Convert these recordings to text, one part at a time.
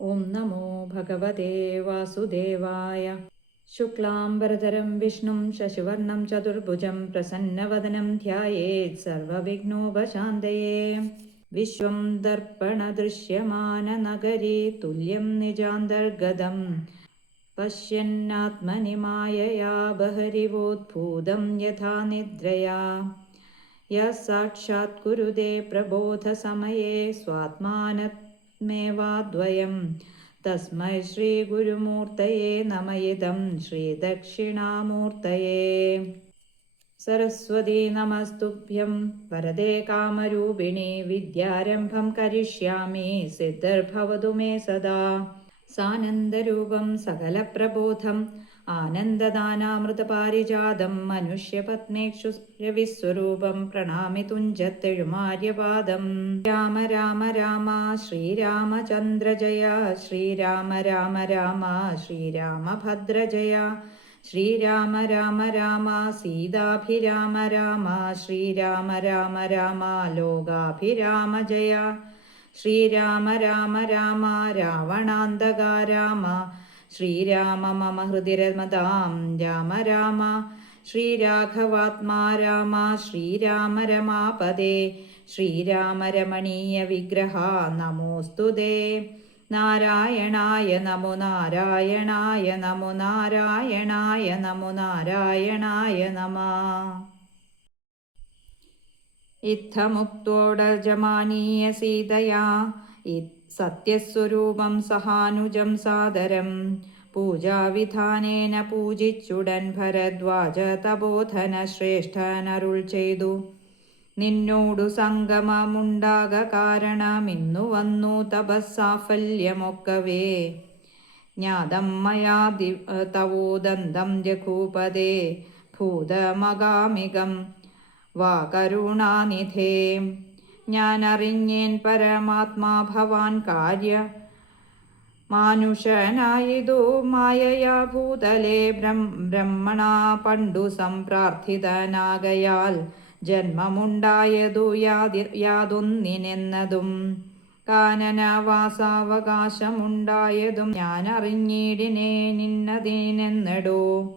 ॐ नमो भगवते वासुदेवाय। शुक्लाम्बरधरं विष्णुं शशिवर्णं चतुर्भुजं प्रसन्नवदनं ध्यायेत् सर्वविघ्नोपशान्तये। വിശ്വം ദർപ്പണദൃശ്യമാനനഗരേ തുല്യം നിജാന്തർഗതം. പശ്യന്നാത്മനി മായയാ ബഹരിവോദ്ഭൂതം യഥാ നിദ്രയാ. യ സാക്ഷാത് കുരുദേ പ്രബോധസമയേ സ്വാത്മാനത്മേവാദ്വയം. തസ്മൈ ശ്രീഗുരുമൂർത്തയേ നമയിതം ശ്രീദക്ഷിണാമൂർത്തയേ सरस्वती नमस्तुभ्यं वरदे कामरूपिणे विद्यारम्भं करिष्यामि सिद्धिर्भवतु मे सदा सानन्दरूपं सकलप्रबोधम् आनन्ददानामृतपारिजातं मनुष्यपत्नेक्षु रविस्वरूपं प्रणामि तुञ्जत्तेळुमार्यपादम् राम राम राम श्रीरामचन्द्र जया श्रीराम राम राम श्रीरामभद्र जया ശ്രീരാമ രാമ രാമ സീതാഭിരാമ രാമ ശ്രീരാമ രാമ രാമ ലോകാഭിരാമ ജയ. ശ്രീരാമ രാമ രാമ രാവണാന്തക രാമ. ശ്രീരാമ മമ ഹൃദിരമതാം രാമ രാമ. ശ്രീരാഘവാത്മാ രാമ ശ്രീരാമ രമാപദേ ശ്രീരാമ രമണീയ വിഗ്രഹ നമോസ്തുതേ. നാരായണായ നമോ നാരായണായ നമോ നാരായണായ നമോ നാരായണായ നമ. ഇത്തമുക്തോടജമാനീയ സീതയാ സത്യസ്വരൂപം സഹാനുജം സാദരം. പൂജാവിധാനേന പൂജിച്ചുടൻ ഭരദ്വാജ തബോധന ശ്രേഷ്ഠനരുൾ ചെയ്തു. നിന്നോടു സംഗമമുണ്ടാക കാരണമിന്നു വന്നു തപസ്സാഫല്യമൊക്കവേ. ജ്ഞാതം മയാ ദി തവോദന്തം ജഘൂപദേ ഭൂതമഗാമികം വാ കരുണാനിധേ. ഞാൻ അറിഞ്ഞേൻ പരമാത്മാ ഭവാൻ കാര്യ മാനുഷനായിതു മായയാ ഭൂതലേ. ബ്രഹ്മണാ പണ്ടു സംപ്രാർത്ഥിതനാകയാൽ ജന്മമുണ്ടായതു യാതി യാതൊന്നിനെന്നതും കാനനവാസാവകാശമുണ്ടായതും ഞാൻ അറിഞ്ഞിടിനെ നിന്നതിനെന്നടോ.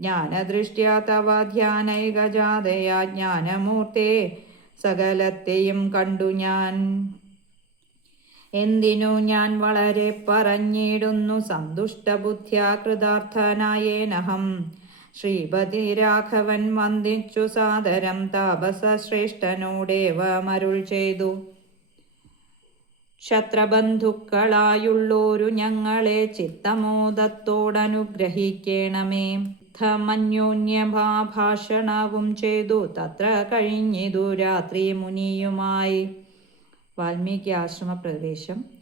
ജ്ഞാനദൃഷ്ട്യാ തവ ധ്യാനൈകജാതയാ ജ്ഞാനമൂർത്തേ സകലത്തെയും കണ്ടു ഞാൻ. എന്തിനു ഞാൻ വളരെ പറഞ്ഞിടുന്നു? സന്തുഷ്ടബുദ്ധ്യാ കൃതാർത്ഥനായേനഹം. ശ്രീപതി രാഘവൻ വന്ദിച്ചു സാദരം താപസ ശ്രേഷ്ഠനോടേവമരുൾ ചെയ്തു. ക്ഷത്രബന്ധുക്കളായുള്ളോരു ഞങ്ങളെ ചിത്തമോദത്തോടനുഗ്രഹിക്കണമേ. ധമന്യോന്യഭാഷണവും ചെയ്തു. തത്ര കഴിഞ്ഞിതു രാത്രി മുനിയുമായി വാൽമീകി ആശ്രമ പ്രവേശം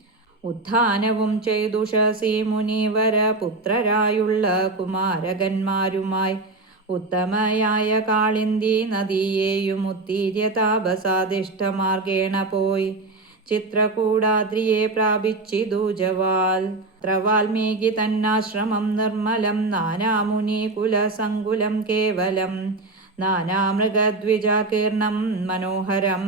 ഉത്ഥാനവും ചെയ്തു ശശി മുനിവര പുത്രരായുള്ള കുമാരകന്മാരുമായി. ഉത്തമയായ കാളിന്തി നദിയെയും ഉത്തീര്യ താപസാദിഷ്ടമാർഗേണ പോയി. ചിത്രകൂടാദ്രിയെ പ്രാപിച്ചിതു ജവാൽ. ത്രവാൽമീകി തന്നാശ്രമം നിർമ്മലം നാനാമുനി കുലസങ്കുലം കേവലം. നാനാമൃഗദ്വിജാകീർണം മനോഹരം.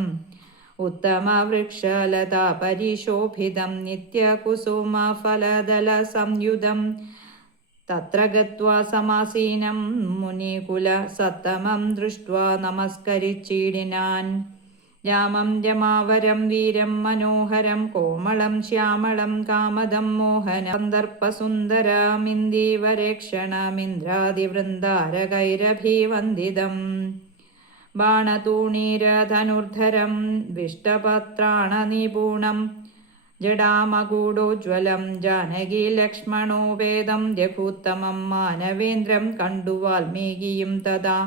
സംയുതം തത്ര ഗത്വാ സമാസീനം മുനികുല സത്തമം ദൃഷ്ട്വാ നമസ്കരിച്ചിടിനാൻ രാമം രമാവരം വീരം മനോഹരം കോമളം ശ്യാമളം കാമദം മോഹനം നിപൂണം ജഡാമകൂടോജ്വലം ജാനകി ലക്ഷ്മണോ വേദം രഘുത്തമം മാനവേന്ദ്രം കണ്ടു വാൽമീകിയും തഥാ.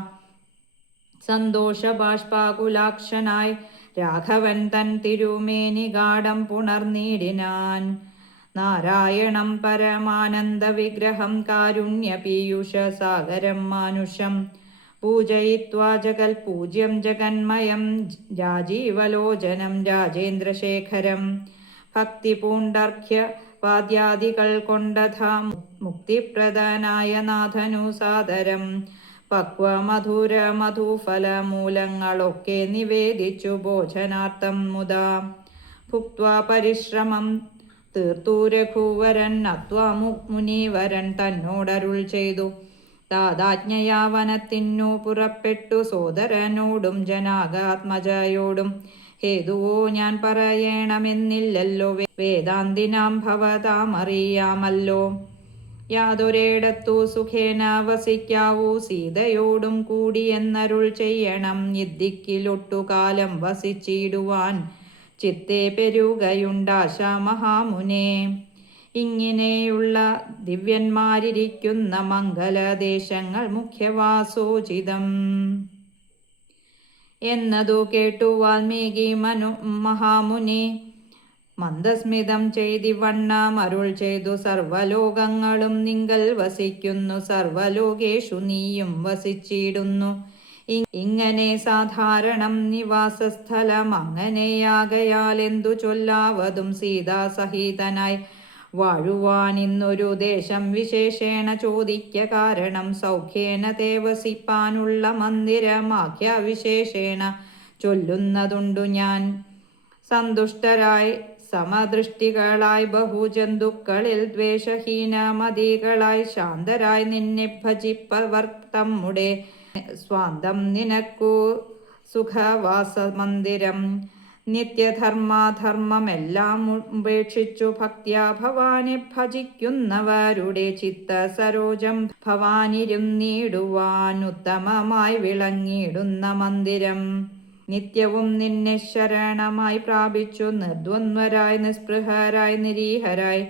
സന്തോഷബാഷ്പാകുലാക്ഷനായി രാഘവൻ തൻ തിരുമേനി ഗാഠം പുണർനീടിനാൻ. നാരായണം പരമാനന്ദ കാരുണ്യ പീയൂഷ സാഗരം മാനുഷം. പൂജയിത്വാ ജഗൽ പൂജ്യം ജഗന്മയം രാജീവലോചനം രാജേന്ദ്രശേഖരം. ഭക്തി പൂണ്ടർഘ്യ വാദ്യാദികൾ കൊണ്ടഥ മുക്തിപ്രദനായ നാഥനു സാദരം. പക്വ മധുര മധുഫല മൂലങ്ങളൊക്കെ നിവേദിച്ചു ഭോജനാർത്ഥം മുദാ. ഭുക്വാ പരിശ്രമം തീർത്തു രഘുവരൻ അത്വാ മുനീവരൻ തന്നോടരുൾ ചെയ്തു. താതാജ്ഞയാ വനത്തിന്നു പുറപ്പെട്ടു സോദരനോടും ജനാകാത്മജയോടും ഹേതുവോ ഞാൻ പറയണമെന്നില്ലല്ലോ വേദാന്തിനാം ഭവതാമറിയാമല്ലോ. യാതൊരിടത്തു സുഖേന വസിക്കാവൂ സീതയോടും കൂടി എന്നരുൾ ചെയ്യണം. ഇദ്ദിക്കിലൊട്ടുകാലം വസിച്ചിടുവാൻ ചിത്തെ പെരുകയുണ്ടാശ മഹാമുനെ. ഇങ്ങനെയുള്ള ദിവ്യന്മാരിരിക്കുന്ന മംഗലദേശങ്ങൾ മുഖ്യവാസോചിതം. എന്നതു കേട്ടു വാൽമീകി മനു മഹാമുനി മന്ദസ്മിതം ചെയ്തിവണ്ണം അരുൾ ചെയ്തു സർവലോകങ്ങളും നിങ്ങൾ വസിക്കുന്നു സർവലോകേഷു നീയും വസിച്ചിടുന്നു. ഇങ്ങനെ സാധാരണം നിവാസസ്ഥലം അങ്ങനെയാകയാൽ എന്തു ചൊല്ലാവതും സീതാസഹിതനായി വാഴുവാൻ ഇന്നൊരു ദേശം വിശേഷേണ ചോദിക്ക കാരണം സൗഖ്യേന തേവസിപ്പാനുള്ള മന്ദിരമാഖ്യ വിശേഷേണ ചൊല്ലുന്നതുണ്ടു ഞാൻ. സന്തുഷ്ടരായി സമദൃഷ്ടികളായി ബഹുജന്തുക്കളിൽ ദ്വേഷഹീനമതികളായി ശാന്തരായി നിന്നെ ഭജിപ്പവർ തമ്മുടെ സ്വാന്തം നിനക്കു സുഖവാസ മന്ദിരം നിത്യധർമാധർമ്മമെല്ലാം ഉപേക്ഷിച്ചു ഭക്ത്യാ ഭവാനെ ഭജിക്കുന്നവരുടെ ചിത്ത സരോജം ഭവാനിരുന്നീടുവാൻ ഉത്തമമായി വിളങ്ങിയിടുന്ന മന്ദിരം. നിത്യവും നിന്നെ ശരണമായി പ്രാപിച്ചു നിർദ്വന്വരായി നിസ്പൃഹരായി നിരീഹരായി.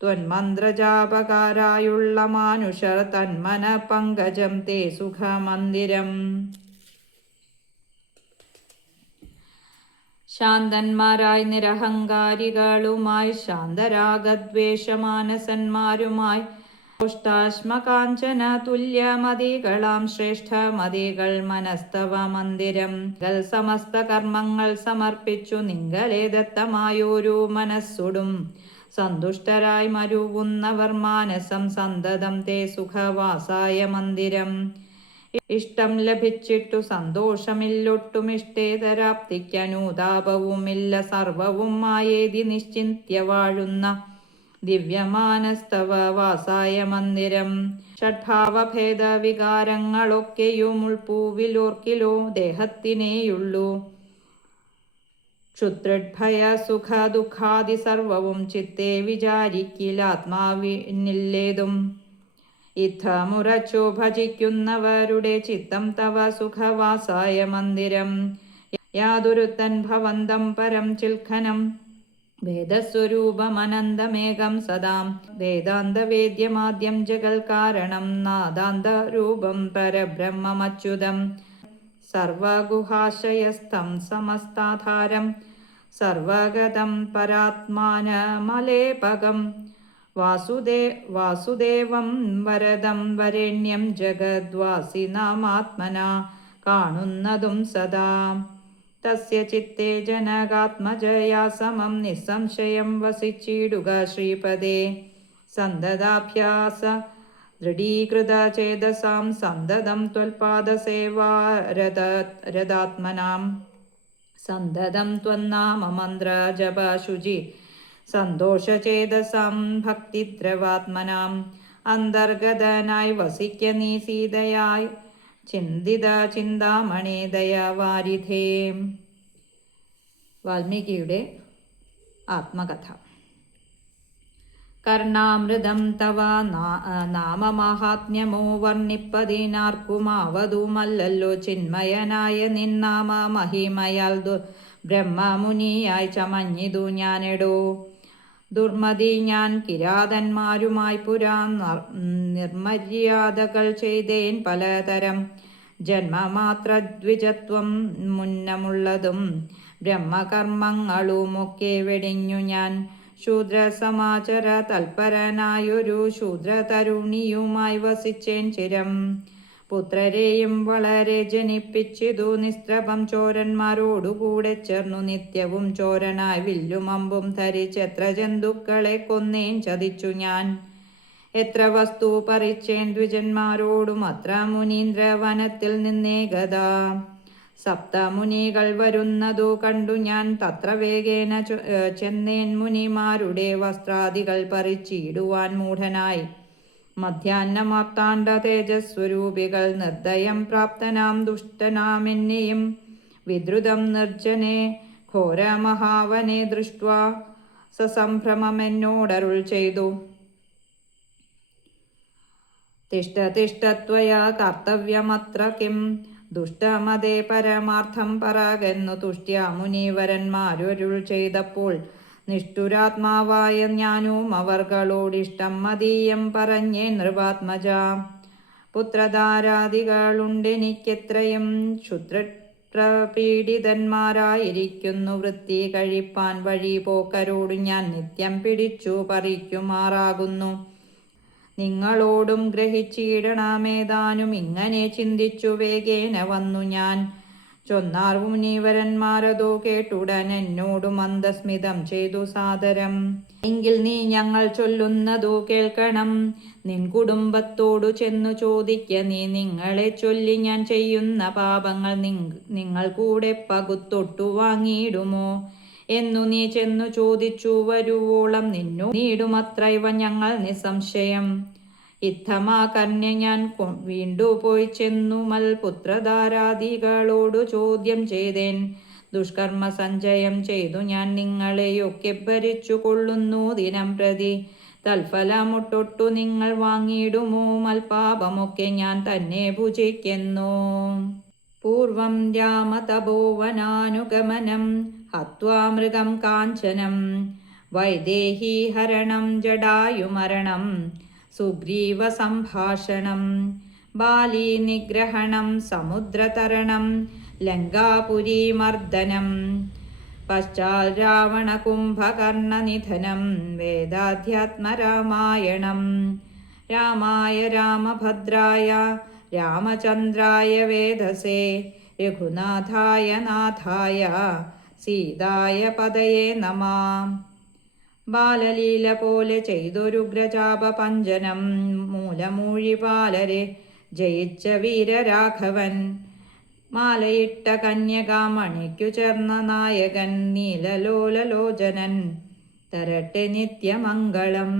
ത്വന്മന്ത്രജാപകാരായുള്ള മാനുഷർ തന്മന പങ്കജം തേ സുഖമന്ദിരം. ശാന്തന്മാരായി നിരഹങ്കാരികളുമായി ശാന്തരാഗദ്വേഷമാനസന്മാരുമായി പുഷ്ടാശ്മകാഞ്ചന തുല്യമതികളാം ശ്രേഷ്ഠമതികൾ മനസ്തവ മന്ദിരം സമസ്ത കർമ്മങ്ങൾ സമർപ്പിച്ചു നിങ്ങളെ ദത്തമായൊരു മനസ്സുടും. സന്തുഷ്ടരായി മരുവുന്നവർ മാനസം സന്തതം തേ സുഖവാസായ മന്ദിരം. ഇഷ്ടം ലഭിച്ചിട്ടു സന്തോഷമില്ലൊട്ടും ഇഷ്ടേതരാപ്തിക്കനുതാപവുമില്ല സർവവും മായേതി നിശ്ചിന്ത്യ വാഴുന്ന ദിവ്യമാനസ്തവ വാസായ മന്ദിരം ഷഡ്ഭാവഭേദ വികാരങ്ങളൊക്കെയും ഉൾപൂവിലോർക്കിലോ ദേഹത്തിനേയുള്ളൂ. ക്ഷുദ്രഭയ സുഖ ദുഃഖാദി സർവവും ചിത്തെ വിചാരിക്കിലാത്മാവിനില്ലേതും. ഇത്തമുറച്ചു ഭജിക്കുന്നവരുടെ ചിത്തം തവ സുഖവാസായ മന്ദിരം. യാതൊരുത്തൻ ഭവന്തം പരം ചിൽഖനം. വേദസ്വരൂപമനന്തമേകം സദാം. വേദാന്തവേദ്യമാദ്യം ജഗൽ കാരണം നാദാന്തരൂപം പരബ്രഹ്മമച്യുതം. സർവഗുഹാശയസ്ഥം സമസ്താധാരം. സർവഗതം പരാത്മാനമലേപകം. വാസുദേ വാസുദേവം വരദം വരേണ്യം ജഗദ്വാസിനാമാത്മന കാണുന്നതും സദാ. തസ്യ ചിത്തേ ജനകാത്മജയാ സമം നിസ്സംശയം വസിച്ചിടുക ശ്രീപദേ. സന്തതാഭ്യാസ ദൃഢീകൃത ചേതസാം സന്തതം ത്വൽപാദസേവാരഥാത്മനാം സന്തതം ത്വന്നാമ മന്ത്ര ജപ ശുചി സന്തോഷചേതസാം ഭക്തിദ്രവാത്മനാം. അന്തർഗതനായി വസിക്ക നീ സീതയായി. ചിന്തിത ചിന്താമണി ദയവാരിധേ. വാൽമീകിയുടെ ആത്മകഥ. കർണാമൃതം തവ നാമമാഹാത്മ്യമോ വർണിപ്പതിനാർക്കുമാവതുമല്ലല്ലോ. ചിന്മയനായ നിന്നാമ മഹിമയാൽ ദു ബ്രഹ്മമുനിയായി ചമഞ്ഞിതു ഞാനെടോ. ദുർമതി ഞാൻ കിരാതന്മാരുമായി പുരാ നർ- നിർമര്യാദകൾ ചെയ്തേൻ പലതരം ജന്മമാത്രദ്വിജത്വം മുന്നമുള്ളതും ബ്രഹ്മകർമ്മങ്ങളുമൊക്കെ വെടിഞ്ഞു ഞാൻ ശൂദ്രസമാചര തൽപരനായൊരു ശൂദ്രതരുണിയുമായി വസിച്ചേൻ ചിരം. പുത്രരെയും വളരെ ജനിപ്പിച്ചിതു നിസ്രഭം ചോരന്മാരോടുകൂടെ ചേർന്നു നിത്യവും ചോരനായി വില്ലും അമ്പും ധരിച്ചെത്ര ജന്തുക്കളെ കൊന്നേൻ ചതിച്ചു ഞാൻ. എത്ര വസ്തു പറിച്ചേൻ ദ്വിജന്മാരോടും അത്ര മുനീന്ദ്ര വനത്തിൽ നിന്നേ സപ്ത സപ്തമുനികൾ വരുന്നതു കണ്ടു ഞാൻ തത്ര വേഗേന ചെന്നേൻ മുനിമാരുടെ വസ്ത്രാദികൾ പറിച്ചിടുവാൻ മൂഢനായി. മധ്യാഹ്നമാപ്താണ്ഡ തേജസ്വരൂപികൾ നിർദ്ദയം പ്രാപ്തനാം ദുഷ്ടനാമെന്നെയും വിദ്രുതം നിർജനെ ഘോരമഹാവനെ ദൃഷ്ട സസംഭ്രമമെന്നോടരുൾ ചെയ്തു. തിഷ്ട തിഷ്ടത്വയാ കർത്തവ്യമത്ര കിം. ദുഷ്ടമതേ പരമാർത്ഥം പറകെന്നു തുഷ്ട്യ മുനീവരന്മാരൊരുൾ ചെയ്തപ്പോൾ നിഷ്ഠുരാത്മാവായ ഞാനും അവർകളോടിഷ്ടം മതീയം പറഞ്ഞേ നൃപാത്മജ. പുത്രധാരാദികളുണ്ടെനിക്കെത്രയും ക്ഷുദ്രപീഡിതന്മാരായിരിക്കുന്നു വൃത്തി കഴിപ്പാൻ വഴി പോക്കരോട് ഞാൻ നിത്യം പിടിച്ചു പറിക്കുമാറാകുന്നു. നിങ്ങളോടും ഗ്രഹിച്ചിടണമേതാനും ഇങ്ങനെ ചിന്തിച്ചു വേഗേന വന്നു ഞാൻ. ചൊന്നാർ മുനീവരന്മാരതോ കേട്ടുടൻ എന്നോട് മന്ദസ്മിതം ചെയ്തു സാദരം. എങ്കിൽ നീ ഞങ്ങൾ ചൊല്ലുന്നതു കേൾക്കണം. നിൻ കുടുംബത്തോടു ചെന്നു ചോദിക്ക നീ നിങ്ങളെ ചൊല്ലി ഞാൻ ചെയ്യുന്ന പാപങ്ങൾ നിങ്ങൾ കൂടെ പകുത്തൊട്ടു വാങ്ങിയിടുമോ? എന്നു നീ ചെന്നു ചോദിച്ചു വരുവോളം നിന്നു നീടുമത്രൈവ ഞങ്ങൾ നിസ്സംശയം. ഇത്തമാ കന്യ ഞാൻ വീണ്ടു പോയി ചെന്നു മൽപുത്രധാരാദികളോടു ചോദ്യം ചെയ്തേൻ. ദുഷ്കർമ്മ സഞ്ചയം ചെയ്തു ഞാൻ നിങ്ങളെയൊക്കെ ഭരിച്ചു കൊള്ളുന്നു ദിനം പ്രതി. തൽഫലമൊട്ടൊട്ടു നിങ്ങൾ വാങ്ങിയിടുമോ? മൽപാപമൊക്കെ ഞാൻ തന്നെ ഭുജിക്കുന്നു. പൂർവം രാമതപോവനാനുഗമനം ഹത്വാ മൃഗം കാഞ്ചനം. വൈദേഹീഹരണം ജടായുമരണം സുഗ്രീവ സംഭാഷണം ബാലീനിഗ്രഹണം സമുദ്രതരണം ലങ്കാപുരീമർദ്ദനം പശ്ചാൽ രാവണകുംഭകർണനിധനം വേദാധ്യാത്മരാമായണം രാമായ രാമഭദ്രായ രാമചന്ദ്രായ വേദസേ രഘുനാഥായ നാഥായ സീതായ പദയേ നമാം. ബാലലീല പോലെ ചെയ്തൊരുഗ്രചാപ പഞ്ചനം മൂലമൂഴി പാലരെ ജയിച്ച വീരരാഘവൻ. മാലയിട്ട കന്യകാമണിക്കു ചേർന്ന നായകൻ നീലലോലലോചനൻ തരട്ടെ നിത്യമംഗളം.